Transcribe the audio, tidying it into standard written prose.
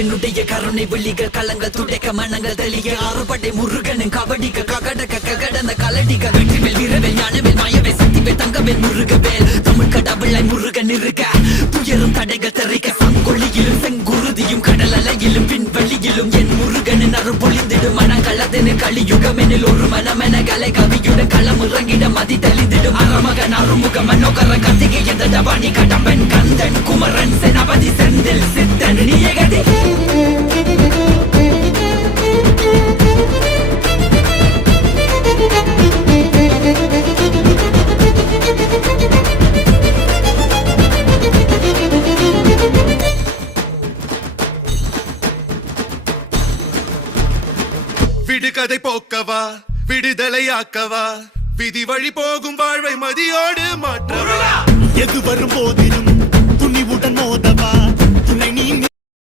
என்னுடைய கருணை விழிகள் கலங்கள் துடைக்க மனங்கள் தெளிய ஆறுபடை முருகனின் கபடிக்க ககடக்க ககடந்த கலடிக்க வெற்றிவேல் வீரவேல் ஞானவேல் மாயவேல் சக்திவேல் தங்கவேல் முருகவேல் தமிழ் கடவுளை முருகன் இருக்க துயரும் தடைகள் தெரிக்க சங்கொழியிலும் செங்குருதியும் கடல் அலையிலும் பின்வெளியிலும் என் முருகனின் அருள் பொழிந்திடும் மனங்களதென கலியுகமெனில் ஒரு மனமென கலை கவியுடன் களம் இறங்கிட மதி தெளிந்திடும் அறமகன் அருமுக மனோகர கத்திகை எந்த டபானி கடம்பன் கந்தன் குமரன் செனபதி செந்தில் சித்தன் நீயகதி விடுகதை போக்கவா விடுதலையாக்கவா விதி வழி போகும் வாழ்வை மதியோடு மாற்றவா எது வரும் போதிலும் துணிவுடன் மோதவா